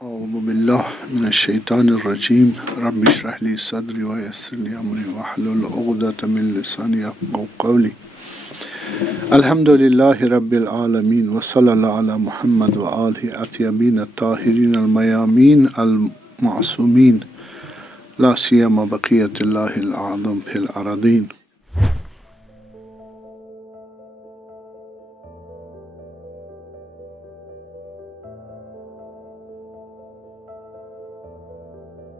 أعوذ بالله من الشيطان الرجيم رب اشرح لي صدري ويسر لي أمري واحلل عقدة من لساني يفقهوا قولي. الحمد لله رب العالمين وصلى الله على محمد وآله الطيبين الطاهرين الميامين المعصومين لا سيما بقية الله الأعظم في الأراضين.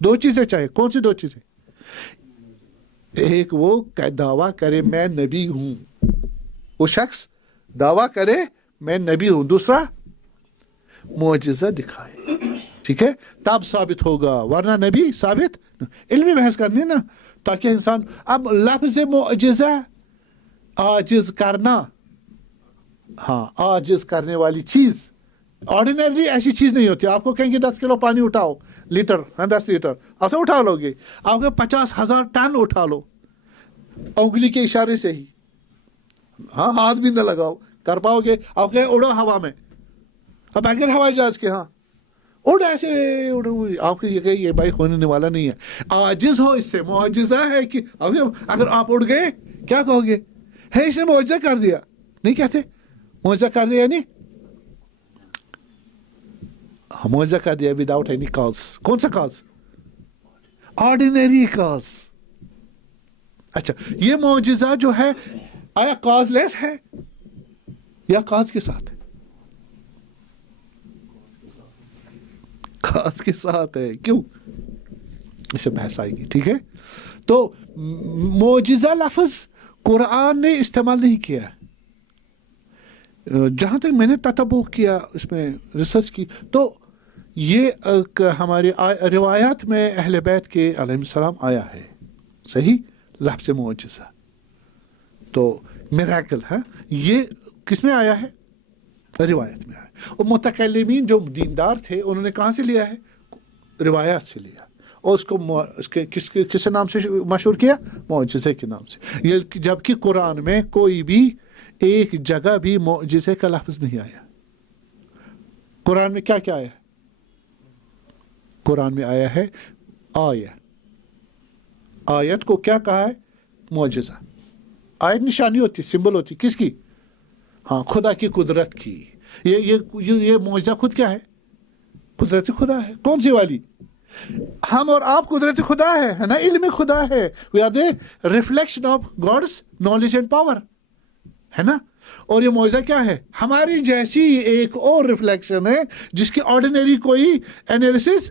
دو چیزیں چاہیے. کون سی دو چیزیں؟ ایک وہ دعویٰ کرے میں نبی ہوں، وہ شخص دعویٰ کرے میں نبی ہوں. دوسرا معجزہ دکھائے. ٹھیک ہے، تب ثابت ہوگا، ورنہ نبی ثابت. علمی بحث کرنی نا تاکہ انسان. اب لفظ معجزہ عاجز کرنا، ہاں عاجز کرنے والی چیز آرڈینرلی ایسی چیز نہیں ہوتی. آپ کو کہیں گے 10 کلو پانی اٹھاؤ، لیٹر 10 لیٹر، آپ تو اٹھا لو گے. آپ کے 50,000 ٹن اٹھا لو انگلی کے اشارے سے ہی، ہاں ہاتھ بھی نہ لگاؤ، کر پاؤ گے؟ آپ کہیں اڑو ہوا میں، اب بغیر ہوائی جہاز کے، ہاں اڑ ایسے اڑو، آپ کو یہ کہ یہ بھائی ہونے والا نہیں ہے. عاجز ہو اس سے. معجزہ ہے کہ اگر آپ اڑ گئے کیا کہو گے؟ ہے اس نے معجزہ کر دیا. نہیں کہتے معجزہ کر دیا، یعنی معجزہ کر دیا وداؤٹ اینی کاز. کون سا کاز؟ Ordinary cause. اچھا، یہ معجزہ جو ہے آیا کاز لیس ہے یا کاز کے ساتھ ہے؟ کاز کے ساتھ ہے. کیوں؟ اس سے بحث آئے گی. ٹھیک ہے، تو معجزہ لفظ قرآن نے استعمال نہیں کیا. جہاں تک میں نے تتبع کیا، اس میں ریسرچ کی، تو یہ ہمارے روایات میں اہل بیت کے علیہ السلام آیا ہے صحیح لفظ معجزہ. تو میراکل ہے، یہ کس میں آیا ہے؟ روایت میں آیا. اور متکلمین جو دیندار تھے انہوں نے کہاں سے لیا ہے؟ روایات سے لیا، اور اس کو کس نام سے مشہور کیا؟ معجزے کے نام سے. جبکہ قرآن میں کوئی بھی ایک جگہ بھی معجزے کا لفظ نہیں آیا. قرآن میں کیا کیا آیا ہے؟ قرآن میں آیا ہے آیت کو کیا کہا ہے؟ معجزہ. آیت نشانی ہوتی، سمبل ہوتی، کس کی؟ ہاں خدا کی قدرت کی. یہ معجزہ خود کیا ہے؟ قدرت خدا ہے. کون سی والی؟ ہم اور آپ قدرت خدا ہے نا، علم خدا ہے. We are the reflection of God's knowledge and power, ہے نا. اور یہ معجزہ کیا ہے؟ ہماری جیسی ایک اور ریفلیکشن ہے جس کی آرڈینری کوئی انالیسس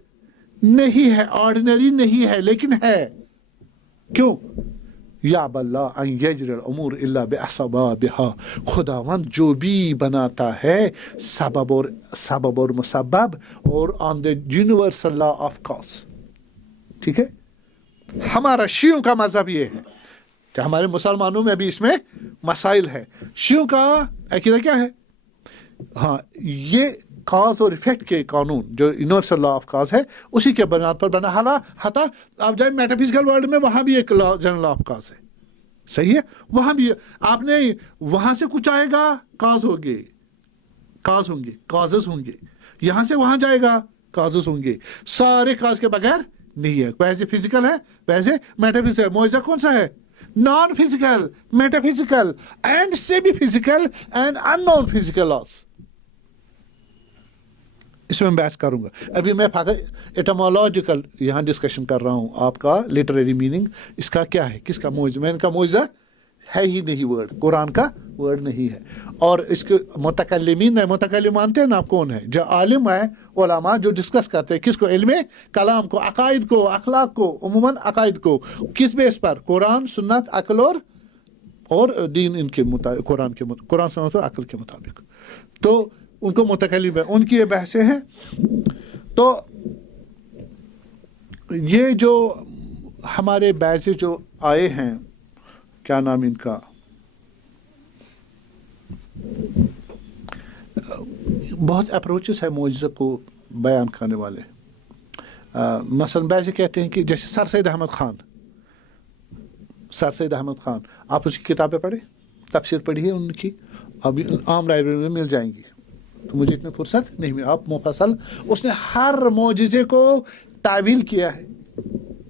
نہیں ہے، آرڈینری نہیں ہے، لیکن ہے. کیوں؟ یعب اللہ ان یجری الامور الا باسبابها. خداوند جو بھی بناتا ہے سبب اور مسبب اور on the universal law of cause. ٹھیک ہے، ہمارا شیعوں کا مذہب یہ ہے کہ ہمارے مسلمانوں میں بھی اس میں مسائل ہے. شیعوں کا عقیدہ کیا ہے؟ ہاں یہ کاز اور افیکٹ کے قانون جو یونیورسل لا آف کاز ہے اسی کے بنیاد پر بنا. حتا آپ جائیں میٹا فزیکل ورلڈ میں، وہاں بھی ایک جنرل لا آف کاز ہے. صحیح ہے، وہاں بھی آپ نے وہاں سے کچھ آئے گا کاز ہوں گے، کازز ہوں گے. یہاں سے وہاں جائے گا کازز ہوں گے. سارے کاز کے بغیر نہیں ہے. ویسے فزیکل ہے، ویسے میٹا فزیکل. معجزہ کون سا ہے؟ Non physical, metaphysical and semi physical and unknown physical laws. اس میں بحث کروں گا. ابھی میں ایٹمالوجیکل یہاں ڈسکشن کر رہا ہوں. آپ کا لٹریری میننگ اس کا کیا ہے؟ کس کا معجزہ؟ میں ان کا معجزہ ہے ہی نہیں، ورڈ قرآن کا ورڈ نہیں ہے. اور اس کے متکلمین ہے، متکلم مانتے ہیں نا آپ کون ہے؟ جو عالم ہے، علماء جو ڈسکس کرتے ہیں کس کو؟ علم کلام کو، عقائد کو، اخلاق کو. عموماً عقائد کو کس بیس پر؟ قرآن، سنت، عقل اور دین. ان کے مطابق قرآن سنت اور عقل کے مطابق. تو ان کو متکلم ہے، ان کی یہ بحثیں ہیں. تو یہ جو ہمارے بعضے جو آئے ہیں، کیا نام ان کا، بہت اپروچز ہے معجزہ کو بیان کرنے والے. مثلا بعضے کہتے ہیں کہ جیسے سر سید احمد خان، آپ اس کی کتابیں پڑھیں، تفسیر پڑھی ہے ان کی، ابھی عام لائبریری میں مل جائیں گی. تو مجھے اتنی فرصت نہیں ملی. آپ مفصل اس نے ہر معجزے کو تعویل کیا ہے.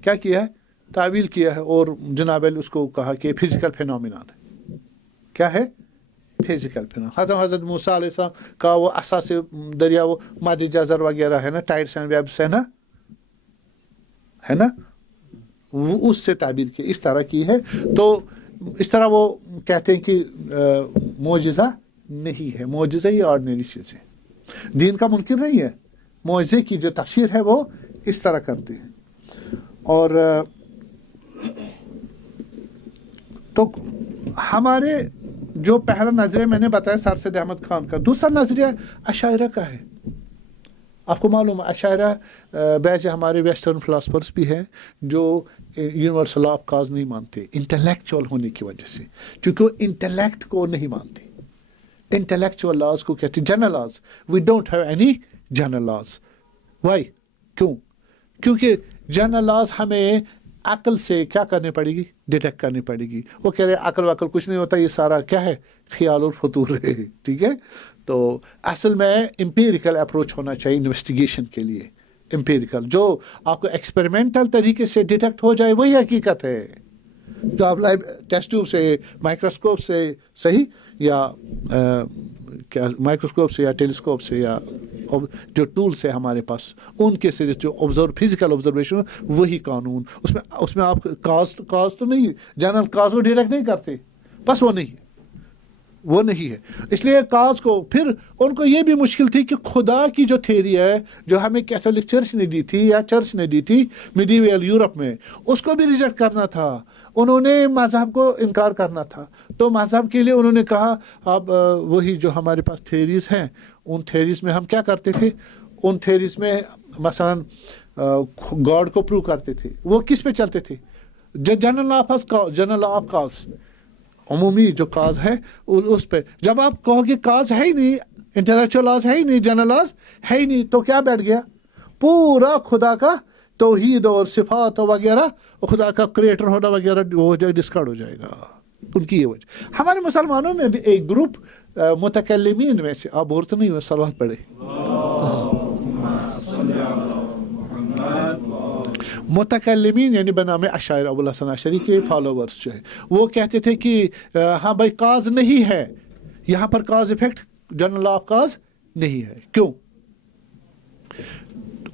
کیا کیا ہے؟ تعویل کیا ہے. اور جناب علی اس کو کہا کہ فزیکل فینومینان ہے. کیا ہے؟ فزیکل فینومینان. حضرت موسیٰ علیہ السلام کا وہ عصا سے دریا، وہ مد جزر وغیرہ ہے نا، ٹائڈس اینڈ ویبس ہے نا، وہ اس سے تعبیر کی، اس طرح کی ہے. تو اس طرح وہ کہتے ہیں کہ معجزہ نہیں ہے. معجزہ یہ آرڈینری چیز ہے، دین کا منکر نہیں ہے. معجزے کی جو تفسیر ہے وہ اس طرح کرتے ہیں. اور تو ہمارے جو پہلا نظریہ میں نے بتایا سر سید احمد خان کا، دوسرا نظریہ اشاعرہ کا ہے. آپ کو معلوم ہے اشاعرہ بعض ہمارے ویسٹرن فلاسفرس بھی ہیں جو یونیورسل لا آف کاز نہیں مانتے انٹلیکچوئل ہونے کی وجہ سے، چونکہ وہ انٹلیکٹ کو نہیں مانتے. انٹلیکچوئل لاز کو کہتے ہیں general laws. We don't have any general laws. Why? کیوں؟ کیونکہ جنرل لاز ہمیں عقل سے کیا کرنی پڑے گی؟ ڈیٹیکٹ کرنی پڑے گی. وہ کہہ رہے عقل وقل کچھ نہیں ہوتا، یہ سارا کیا ہے؟ خیال اور فطور ہے. ٹھیک ہے، تو اصل میں امپیریکل اپروچ ہونا چاہیے انویسٹیگیشن کے لیے. امپیریکل جو آپ کو ایکسپیریمنٹل طریقے سے ڈیٹیکٹ ہو جائے وہی حقیقت ہے. جو آپ لائب ٹیسٹ ٹیوب سے، مائکروسکوپ سے، صحیح، یا کیا مائکروسکوپ سے یا ٹیلیسکوپ سے یا جو ٹولس ہے ہمارے پاس ان کے سے جو فزیکل آبزرویشن وہی قانون. اس میں آپ کاز تو نہیں، جنرل کاز کو ڈیٹیکٹ نہیں کرتے، بس وہ نہیں ہے. اس لیے کاز کو پھر ان کو یہ بھی مشکل تھی کہ خدا کی جو تھیری ہے جو ہمیں کیتھولک چرچ نے دی تھی یا چرچ نے دی تھی میڈیویل یورپ میں، اس کو بھی ریجیکٹ کرنا تھا. انہوں نے مذہب کو انکار کرنا تھا. تو مذہب کے لیے انہوں نے کہا اب وہی جو ہمارے پاس تھیریز ہیں ان تھیریز میں ہم کیا کرتے تھے؟ ان تھیریز میں مثلا گاڈ کو پروو کرتے تھے. وہ کس پہ چلتے تھے؟ جنرل لا آف کاز، عمومی جو کاز ہے اس پہ. جب آپ کہو کہ کاز ہے ہی نہیں، انٹلیکچوئل لاز ہے ہی نہیں، جنرل لاز ہے ہی نہیں، تو کیا بیٹھ گیا؟ پورا خدا کا توحید اور صفات وغیرہ، خدا کا کریٹر ہونا وغیرہ ہو جائے، ڈسکارڈ ہو جائے گا. ان کی یہ وجہ. ہمارے مسلمانوں میں بھی ایک گروپ متکلمین میں سے، آپ بولتے نہیں ہوئے صلوات پڑھے، متکلمین یعنی بنام اشاعرہ، ابو الحسن اشعری کے فالوورز جو ہے وہ کہتے تھے کہ ہاں بھائی کاز نہیں ہے یہاں پر، cause effect general law of cause نہیں ہے. کیوں؟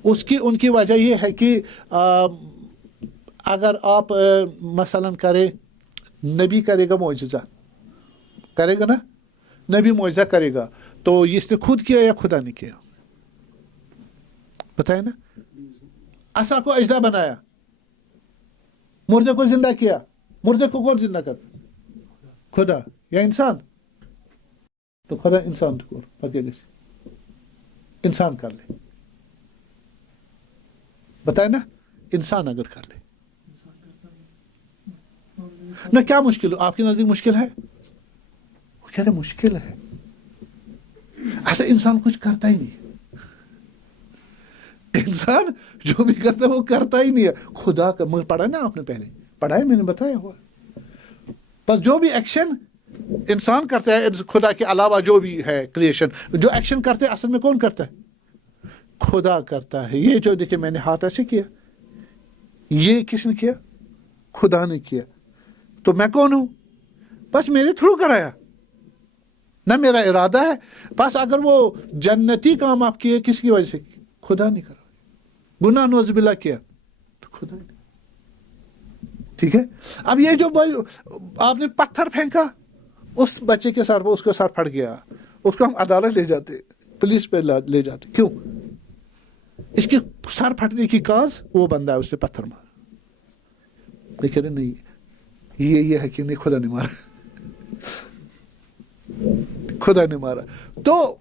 ان کی وجہ یہ ہے کہ اگر آپ مثلا کرے، نبی کرے گا معجزہ، کرے گا نا، نبی معجزہ کرے گا، تو اس نے خود کیا یا خدا نے کیا؟ بتائیں نا. عصا کو اجدا بنایا، مردے کو زندہ کیا، مردے کو کون زندہ کرتا؟ خدا یا انسان؟ تو خدا انسان کو اکیلے سے انسان کر لے. بتائیں نا، انسان اگر کر لے نہ کیا مشکل؟ آپ کے نزدیک مشکل ہے؟ وہ کہہ رہے مشکل ہے. ایسا انسان کچھ کرتا ہی نہیں. انسان جو بھی کرتا ہے وہ کرتا ہی نہیں ہے. خدا کا پڑھا نا آپ نے، پہلے پڑھا ہے، میں نے بتایا ہوا. بس جو بھی ایکشن انسان کرتا ہے خدا کے علاوہ، جو بھی ہے کریشن، جو ایکشن کرتے ہیں اصل میں کون کرتا ہے؟ خدا کرتا ہے. یہ جو دیکھیں میں نے ہاتھ ایسے کیا، یہ کس نے کیا؟ خدا نے کیا. تو میں کون ہوں؟ بس میرے تھرو کرایا، نہ میرا ارادہ ہے. بس اگر وہ جنتی کام آپ کیے کس کی وجہ سے؟ خدا نے کرا. گناہ نعوذ باللہ کیا تو خدا نے. ٹھیک ہے. اب یہ جو آپ نے پتھر پھینکا اس بچے کے سر پہ، اس کا سر پھٹ گیا، اس کو ہم عدالت لے جاتے، پولیس پہ لے جاتے. کیوں؟ اس کے سر پھٹنے کی کاز وہ بندہ ہے، اس سے پتھر مار. لیکن نہیں، یہ ہے کہ نہیں، خدا نے مارا، خدا نے مارا. تو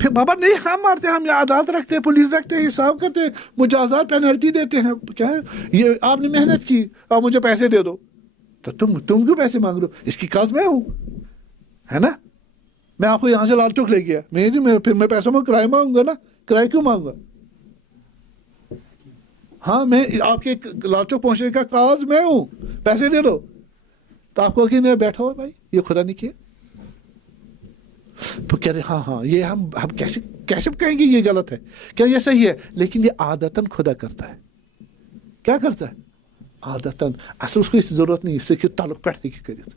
پھر بابا نہیں، ہم مارتے، ہم یہ عدالت رکھتے ہیں، پولیس رکھتے ہیں، حساب کرتے ہیں، مجازات پینلٹی دیتے ہیں. کیا ہے یہ؟ آپ نے محنت کی، آپ مجھے پیسے دے دو. تو تم کیوں پیسے مانگ رہے ہو؟ اس کی کاز میں ہوں، ہے نا. میں آپ کو یہاں سے لال چوک لے گیا، پھر میں پیسوں میں کرایہ مانگوں گا نا. کرایہ کیوں مانگوں گا؟ ہاں، میں آپ کے لال چوک پہنچنے کا کاز میں ہوں، پیسے دے دو. تو آپ کو کہ نہیں، بیٹھو بھائی، یہ خدا نے کیا. تو کہہ رہے ہاں یہ ہم کیسے کہیں گے یہ غلط ہے؟ کیا یہ صحیح ہے؟ لیکن یہ عادتاً خدا کرتا ہے. کیا کرتا ہے؟ عادتاً. اصل اس کو اس ضرورت نہیں، اس سے کہ تعلق پیٹھنے کی کریت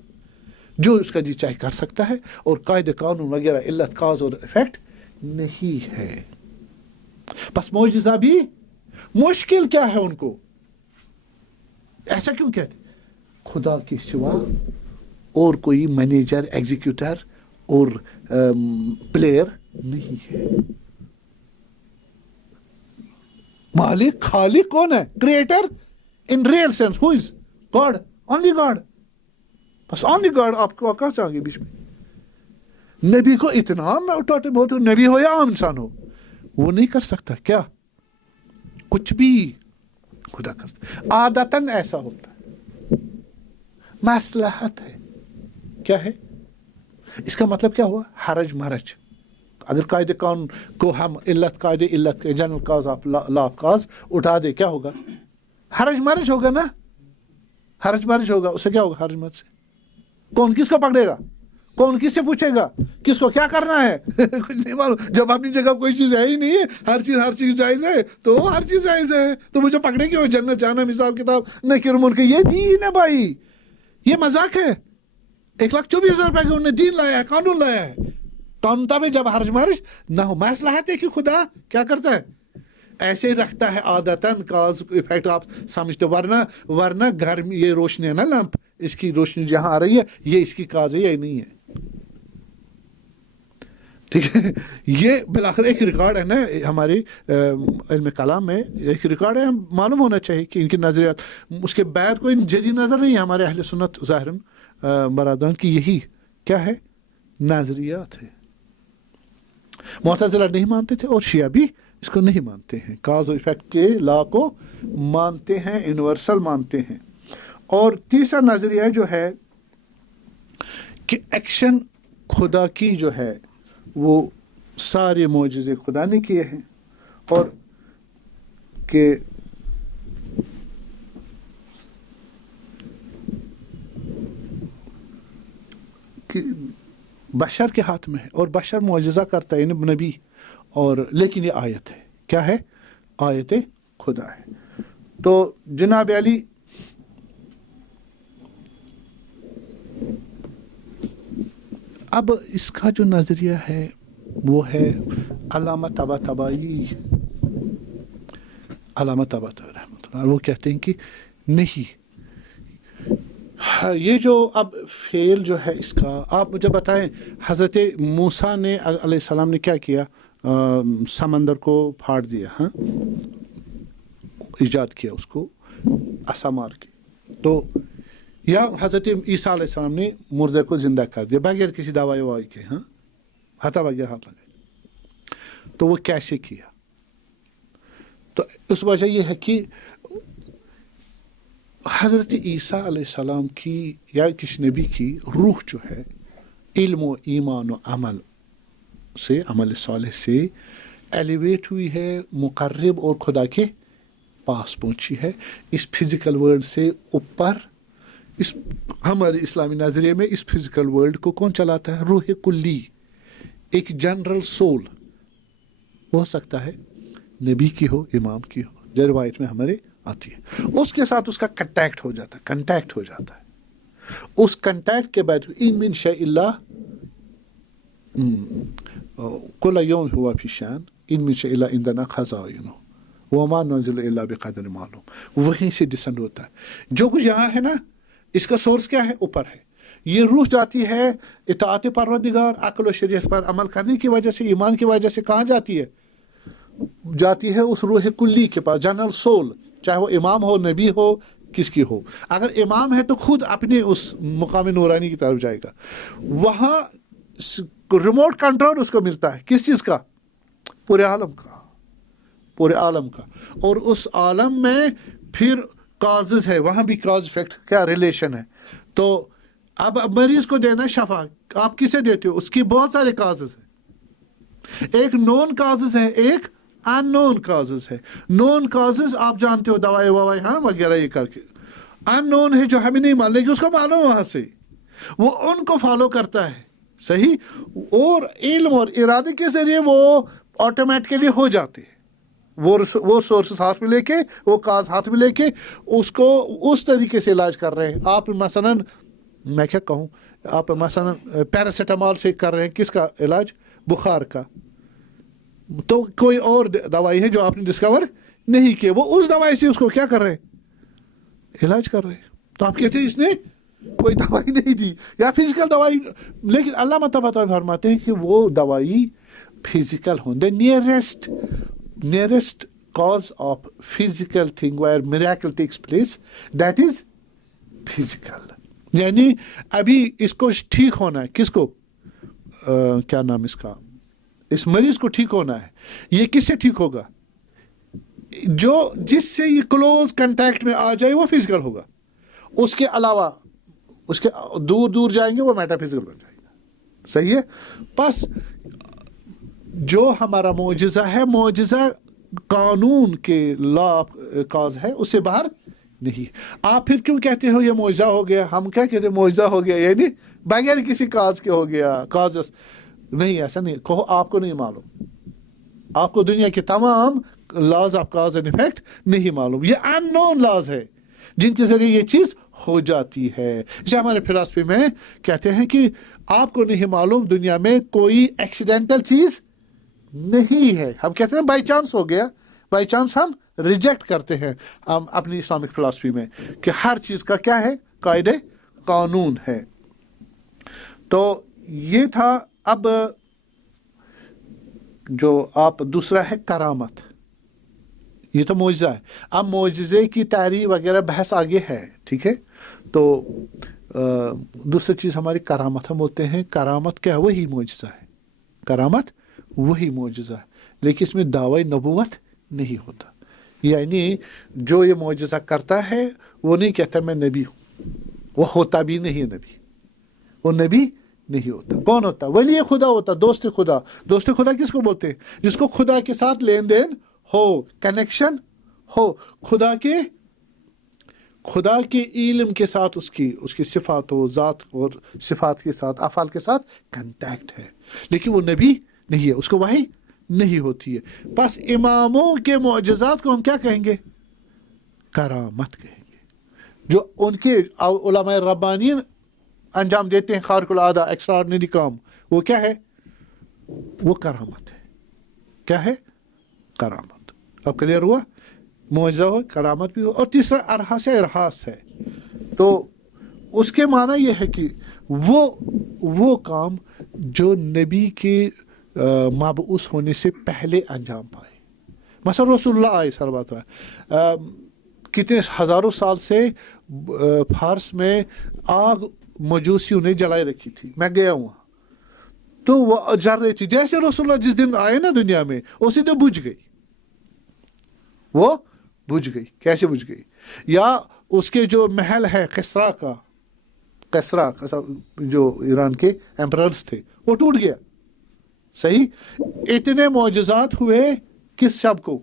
جو اس کا جی چاہے کر سکتا ہے، اور قاعدے قانون وغیرہ علت کاز اور افیکٹ نہیں ہے. بس معجزہ بھی مشکل کیا ہے ان کو؟ ایسا کیوں کہتے؟ خدا کے سوا اور کوئی مینیجر، ایگزیکیوٹر اور پلیئر نہیں ہے. مالک، خالق کون ہے؟ Creator in real sense, who is God? Only God. بس only God. آپ کو کہاں سے آگے بیچ میں نبی کو اتنا میں اٹھاتے بہت نبی ہو یا عام انسان ہو وہ نہیں کر سکتا کیا کچھ بھی خدا کرتا عادتاً ایسا ہوتا ہے مصلحت ہے کیا ہے اس کا مطلب کیا ہوا حرج مرج اگر قاعدے قانون کو ہم علت قاعدے علت کے general cause of law cause اٹھا دے کیا ہوگا حرج مرج ہوگا نا حرج مرج ہوگا اس سے کیا ہوگا حرج مرج سے کون کس کو پکڑے گا کون کس سے پوچھے گا کس کو کیا کرنا ہے کچھ نہیں معلوم جب اپنی جگہ کوئی چیز ہے ہی نہیں ہے ہر چیز جائز ہے تو ہر چیز جائز ہے تو مجھے پکڑے کیوں جنت جانا حساب کتاب نہیں من کے یہ دین ہے بھائی یہ مذاق ہے 1,24,000 روپے کے انہوں نے دین لایا ہے قانون لایا ہے قانون تابع جب حرج مرج نہ ہو مصلحت ہے کہ خدا کیا کرتا ہے ایسے ہی رکھتا ہے عادتاً کاز افیکٹ آپ سمجھتے ورنہ گھر میں یہ روشنی ہے نا لمپ اس کی روشنی جہاں آ رہی ہے یہ اس کی کاز ہے یہ نہیں ہے ٹھیک ہے یہ بالآخر ایک ریکارڈ ہے نا ہماری علم کلام میں ایک ریکارڈ ہے معلوم ہونا چاہیے کہ ان کی نظریات اس کے بعد کوئی جدید نظر نہیں ہے ہمارے اہل سنت ظاہراً برادران کی یہی کیا ہے نظریات ہے معتزلہ نہیں مانتے تھے اور شیعہ بھی اس کو نہیں مانتے ہیں کاز و ایفیکٹ کے لا کو مانتے ہیں یونیورسل مانتے ہیں اور تیسرا نظریہ جو ہے کہ ایکشن خدا کی جو ہے وہ سارے معجزے خدا نے کیے ہیں اور کہ بشر کے ہاتھ میں ہے اور بشر معجزہ کرتا ہے نبی اور لیکن یہ آیت ہے کیا ہے آیت خدا ہے تو جناب علی اب اس کا جو نظریہ ہے وہ ہے علامہ طباطبائی علامہ طباطبائی رحمۃ اللہ وہ کہتے ہیں کہ نہیں یہ جو اب فعل جو ہے اس کا آپ مجھے بتائیں حضرت موسیٰ نے علیہ السلام نے کیا کیا سمندر کو پھاڑ دیا ہاں ایجاد کیا اس کو عصا مار کے تو یا حضرت عیسیٰ علیہ السلام نے مردے کو زندہ کر دیا بغیر کسی دوائی وائی کے ہاں ہاتھا بغیر ہاتھ لگائے تو وہ کیسے کیا تو اس وجہ یہ ہے کہ حضرت عیسیٰ علیہ السلام کی یا کسی نبی کی روح جو ہے علم و ایمان و عمل سے عمل صالح سے ایلیویٹ ہوئی ہے مقرب اور خدا کے پاس پہنچی ہے اس فزیکل ورلڈ سے اوپر اس ہمارے اسلامی نظریے میں اس فزیکل ورلڈ کو کون چلاتا ہے روح کلی ایک جنرل سول ہو سکتا ہے نبی کی ہو امام کی ہو جو روایت میں ہمارے آتی ہے اس کے ساتھ اس کا کنٹیکٹ ہو جاتا ہے اس کنٹیکٹ کے بعد ان من شیء اللہ کل یوم ہوا فی شان ان من شیء اللہ عندنا خزائنہ وما ننزل الا بقدر معلوم وہیں سے ڈسنڈ ہوتا ہے جو کچھ یہاں ہے نا اس کا سورس کیا ہے اوپر ہے یہ روح جاتی ہے اطاعت پروردگار عقل و شریعت پر عمل کرنے کی وجہ سے ایمان کی وجہ سے کہاں جاتی ہے اس روح کلی کے پاس جنرل سول چاہے وہ امام ہو نبی ہو کس کی ہو اگر امام ہے تو خود اپنے اس مقام نورانی کی طرف جائے گا وہاں ریموٹ کنٹرول اس کو ملتا ہے کس چیز کا پورے عالم کا اور اس عالم میں پھر کازز ہے وہاں بھی کاز افیکٹ کیا ریلیشن ہے تو اب مریض کو دینا شفا آپ کسے دیتے ہو اس کی بہت سارے کازز ہیں ایک نون کازز ہے ایک ان نون کازز ہے نون کازز آپ جانتے ہو دوائی ہاں وغیرہ یہ کر کے ان نون ہے جو ہمیں نہیں مان لیکن اس کو معلوم وہاں سے وہ ان کو فالو کرتا ہے صحیح اور علم اور ارادے کے ذریعے وہ آٹومیٹکلی ہو جاتے ہیں وہ سورسز ہاتھ میں لے کے وہ کاز ہاتھ میں لے کے اس کو اس طریقے سے علاج کر رہے ہیں آپ مثلاً میں کیا کہوں آپ مثلاً پیراسیٹامول سے کر رہے ہیں کس کا علاج بخار کا تو کوئی اور دوائی ہے جو آپ نے ڈسکور نہیں کی وہ اس دوائی سے اس کو کیا کر رہے ہیں علاج کر رہے ہیں تو آپ کہتے ہیں اس نے کوئی دوائی نہیں دی یا فزیکل دوائی لیکن علامہ طباطبائی فرماتے ہیں کہ وہ دوائی فزیکل ہوں دے nearest cause of physical thing where miracle takes place, that is physical. یعنی ابھی اس کو ٹھیک ہونا ہے, کس کو کیا نام اس کا, اس مریض کو ٹھیک ہونا ہے. یہ کس سے ٹھیک ہوگا؟ جو جس سے یہ کلوز کنٹیکٹ میں آ جائے وہ فزیکل ہوگا. اس کے علاوہ اس کے دور دور جائیں گے وہ میٹا فزیکل بن جائے گا. صحیح ہے. بس جو ہمارا معجزہ ہے, معجزہ قانون کے لا کاز ہے, اس سے باہر نہیں. آپ پھر کیوں کہتے ہو یہ معجزہ ہو گیا؟ ہم کیا کہتے ہیں معجزہ ہو گیا یعنی بغیر کسی کاز کے ہو گیا. کازس نہیں, ایسا نہیں کہو. آپ کو نہیں معلوم, آپ کو دنیا کے تمام laws of cause and effect نہیں معلوم. یہ ان نون لاز ہے جن کے ذریعے یہ چیز ہو جاتی ہے. جیسے ہمارے فلسفی میں کہتے ہیں کہ آپ کو نہیں معلوم دنیا میں کوئی ایکسیڈنٹل چیز نہیں ہے. ہم کہتے ہیں بائی چانس ہو گیا. بائی چانس ہم ریجیکٹ کرتے ہیں ہم اپنی اسلامک فلسفی میں کہ ہر چیز کا کیا ہے, قاعدے قانون ہے. تو یہ تھا. اب جو آپ دوسرا ہے کرامت, یہ تو معجزہ ہے. اب معجزے کی تعریف وغیرہ بحث آگے ہے, ٹھیک ہے. تو دوسری چیز ہماری کرامت, ہم بولتے ہیں کرامت کیا ہے, وہی معجزہ ہے. کرامت وہی معجزہ ہے, لیکن اس میں دعوی نبوت نہیں ہوتا. یعنی جو یہ معجزہ کرتا ہے وہ نہیں کہتا میں نبی ہوں, وہ ہوتا بھی نہیں نبی, وہ نبی نہیں ہوتا. کون ہوتا؟ ولی خدا ہوتا, دوست خدا. دوست خدا کس کو بولتے ہیں؟ جس کو خدا کے ساتھ لین دین ہو, کنیکشن ہو, خدا کے علم کے ساتھ اس کی صفات و ذات اور صفات کے ساتھ افعال کے ساتھ کنٹیکٹ ہے. لیکن وہ نبی نہیں ہے, اس کو وحی نہیں ہوتی ہے. بس اماموں کے معجزات کو ہم کیا کہیں گے؟ کرامت کہیں گے. جو ان کے علماء ربانیین انجام دیتے ہیں خارق العادہ ایکسٹرا آرڈنری کام, وہ کیا ہے؟ وہ کرامت ہے. کیا ہے؟ کرامت. اب کلیئر ہوا؟ معجزہ ہو, کرامت بھی ہو. اور تیسرا ارحاس ہے. تو اس کے معنی یہ ہے کہ وہ کام جو نبی کے مبعوث ہونے سے پہلے انجام پائے. مثلا رسول اللہ آئے صلی اللہ علیہ وسلم, کتنے ہزاروں سال سے فارس میں آگ مجوسیوں نے جلائے رکھی تھی. میں گیا ہوں تو وہ جل رہی تھی. جیسے رسول اللہ جس دن آئے نا دنیا میں, اسی دن بجھ گئی. وہ بجھ گئی. کیسے بجھ گئی؟ یا اس کے جو محل ہے کسرا جو ایران کے ایمپررز تھے, وہ ٹوٹ گیا. صحیح. اتنے معجزات ہوئے کس شب کو؟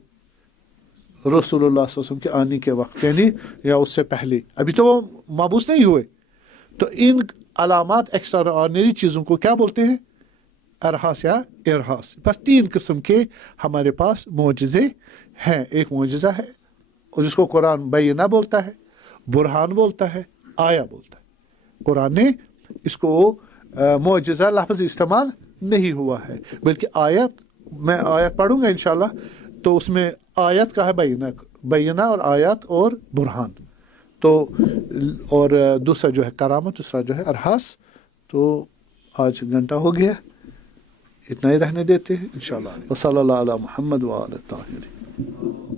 رسول اللہ صلی اللہ علیہ وسلم کے آنے کے وقت, یعنی یا اس سے پہلے. ابھی تو وہ مبعوث نہیں ہوئے. تو ان علامات ایکسٹرا آرڈنری چیزوں کو کیا بولتے ہیں؟ ارحاس یا ارحاس. بس 3 قسم کے ہمارے پاس معجزے ہیں. ایک معجزہ ہے اور جس کو قرآن بینہ بولتا ہے, برہان بولتا ہے, آیا بولتا ہے. قرآن نے اس کو معجزہ لفظ استعمال نہیں ہوا ہے, بلکہ آیت. میں آیت پڑھوں گا انشاءاللہ, تو اس میں آیت کا ہے بینہ اور آیات اور برہان. تو اور دوسرا جو ہے کرامت, دوسرا جو ہے ارحاس. تو آج گھنٹہ ہو گیا, اتنا ہی رہنے دیتے ہیں انشاءاللہ. وصلی اللہ علی محمد وآلہ الطاہرین.